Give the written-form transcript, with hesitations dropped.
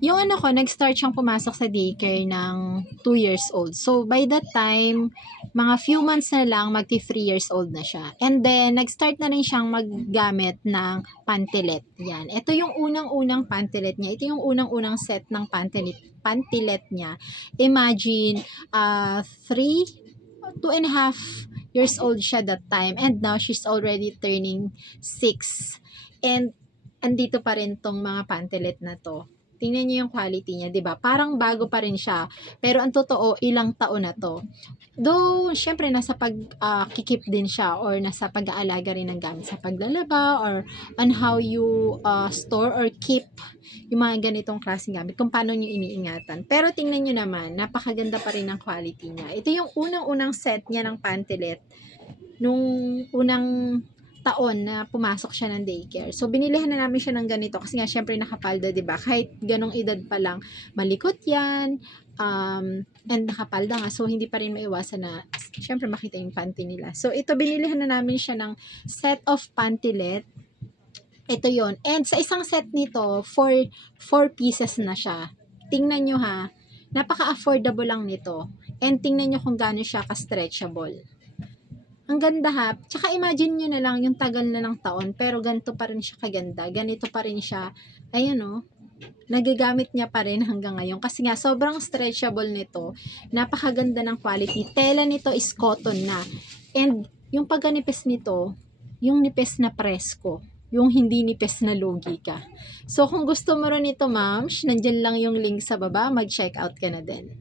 Yung ano ko, nag-start siyang pumasok sa daycare ng 2 years old. So, by that time, mga few months na lang, magti 3 years old na siya. And then, nag-start na rin siyang maggamit ng pantilet. Yan. Ito yung unang-unang pantilet niya. Ito yung unang-unang set ng pantilet niya. Imagine, 3, 2.5 years old siya that time. And now, she's already turning 6. And, andito pa rin tong mga pantilet na to. Tingnan niyo yung quality niya, 'di ba? Parang bago pa rin siya. Pero ang totoo, ilang taon na to. Though, syempre nasa kikip din siya or nasa pag-aalaga rin ng gamit sa paglalaba or on how you store or keep yung mga ganitong klaseng gamit, kung paano niyo iniingatan. Pero tingnan niyo naman, napakaganda pa rin ng quality niya. Ito yung unang-unang set niya ng pantilet nung unang taon na pumasok siya ng daycare. So, binilihan na namin siya ng ganito kasi nga, syempre nakapalda, diba? Kahit ganong edad pa lang, malikot yan, and nakapalda nga. So, hindi pa rin maiwasan na, syempre makita yung panty nila. So, ito, binilihan na namin siya ng set of pantylet. Ito yon. And sa isang set nito, 4 pieces na siya. Tingnan nyo ha, napaka-affordable lang nito. And tingnan nyo kung gaano siya ka-stretchable. Ang ganda ha. Tsaka imagine nyo na lang yung tagal na ng taon, pero ganito pa rin siya kaganda. Ganito pa rin siya. Ayun o. Nagagamit niya pa rin hanggang ngayon. Kasi nga, sobrang stretchable nito. Napakaganda ng quality. Tela nito is cotton na. And yung pagkanipis nito, yung nipis na presko. Yung hindi nipis na logi ka. So, kung gusto mo rin ito, ma'am, nandyan lang yung link sa baba. Mag-check out ka na din.